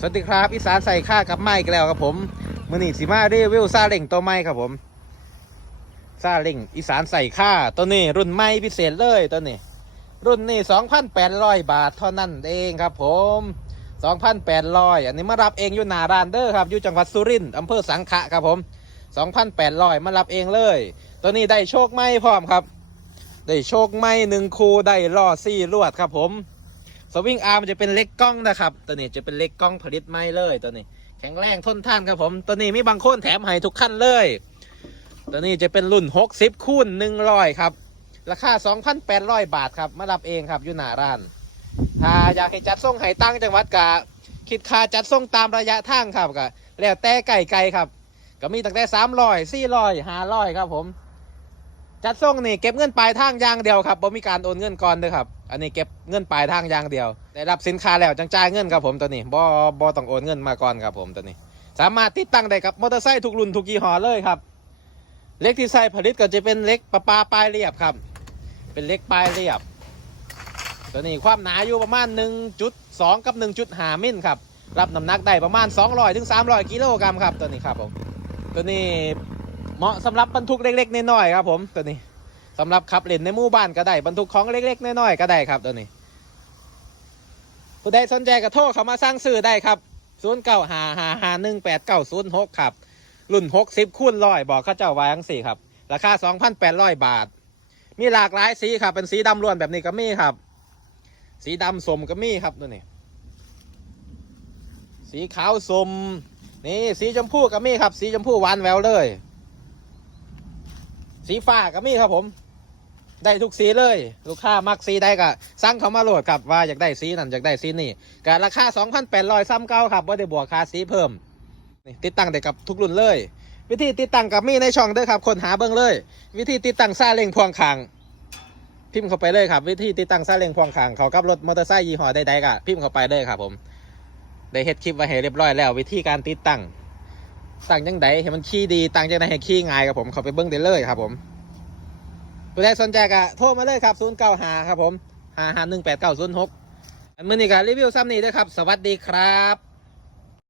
สวัสดีครับอีสานใส่ข้ากับไม้กันแล้วครับผมมือนีสิมารีวิวซาเล้งตัวไม้ครับผมซาเล้งอีสานใส่ข้าตัวนี้รุ่นใหม่พิเศษเลยตัวนี้ รุ่นนี้2,800บาทเท่านั้นเองครับผม2,800อันนี้มารับเองอยู่หนาร้านเด้อครับอยู่จังหวัดสุรินทร์อำเภอสังขะครับผม2,800มารับเองเลย ตัวนี้ได้โชคไหมพร้อมครับ ได้โชคไหมหนึ่งคูได้ล่อซี่ลวดครับผม สวิงอาร์มจะเป็นเล็กกล้องนะครับ ตัวนี้จะเป็นเล็กกล้องผลิตไม่เลยตัวนี้ แข็งแรงทนทานครับผม ตัวนี้มีบางโคนแถมให้ทุกขั้นเลย ตัวนี้จะเป็นรุ่น 60คูณ100 ครับ ราคา 2,800 บาทครับ มารับเองครับอยู่หน้าร้าน ถ้าอยากให้จัดส่งให้ตั้งจังหวัดกะคิดค่าจัดส่งตามระยะทางครับกะแล้วแต่ไก่ไก่ครับ ก็มีตั้งแต่300 400 500 ครับผม จัดส่งนี่เก็บเงินปลายทางอย่างเดียวครับบ่มีการโอนเงินก่อนเด้อครับ อันนี้เก็บเงินปลายทางอย่างเดียว ได้รับสินค้าแล้วจังจ่ายเงินครับผมตัวนี้บ่บ่ต้องโอนเงินมาก่อนครับผมตัวนี้ สามารถติดตั้งได้กับมอเตอร์ไซค์ทุกรุ่นทุกยี่ห้อเลยครับเล็กที่ใส่ผลิตก็จะเป็นเล็กประปาปลายเรียบครับ เป็นเล็กปลายเรียบ ตัวนี้ความหนาอยู่ประมาณ 1.2 กับ 1.5 มิลครับรับน้ำหนักได้ประมาณ 200ถึง300 กิโลกรัมครับตัวนี้ครับผมตัวนี้ เหมาะสำหรับบรรทุกเล็กๆน้อยๆครับผมตัวนี้สำหรับขับเล่นในหมู่บ้านก็ได้บรรทุกของเล็กๆน้อยๆก็ได้ครับตัวนี้ ผู้ใดสนใจก็โทรเข้ามาสร้างซื้อได้ครับ0 9 5 5 5 1 8 9 0 6ครับรุ่น60คูณร้อยบอกข้าเจ้าไว้ทั้งสี่ครับ ราคา2,800บาท มีหลากหลายสีครับ เป็นสีดำล้วนแบบนี้ก็มีครับ สีดำสมก็มีครับตัวนี้ สีขาวสมนี่สีชมพูก็มีครับ สีชมพูหวานแววเลย สีฟ้าก็มีครับผม ได้ทุกสีเลย ลูกค้ามักสีใดก็สั่งเขามาโหลดครับว่าอยากได้สีนั่นอยากได้สีนี่ก็ราคา 2,800ซ้ำเก่าครับว่าได้บวกค่าสีเพิ่มนี่ติดตั้งได้กับทุกรุ่นเลย วิธีติดตั้งกับมีในช่องเด้อครับคนหาเบิ่งเลย วิธีติดตั้งซาเล้งพวงคางพิมพ์เข้าไปเลยครับ วิธีติดตั้งซาเล้งพวงคางเขากับรถมอเตอร์ไซค์ยี่ห้อใดๆก็พิมพ์เข้าไปเลยครับผมได้เฮ็ดคลิปไว้ให้เรียบร้อยแล้ว วิธีการติดตั้ง ตั้งยังไงให้มันขี้ดีตั้งจังไดให้ขี้ง่ายครับผมเขาไปเบิ้งได้เลยครับ ผมผู้ใดสนใจก็โทรมาเลยครับ095ครับผม5518906อันมื้อนี้ก็รีวิวซ้ำนี้ด้อครับ สวัสดีครับ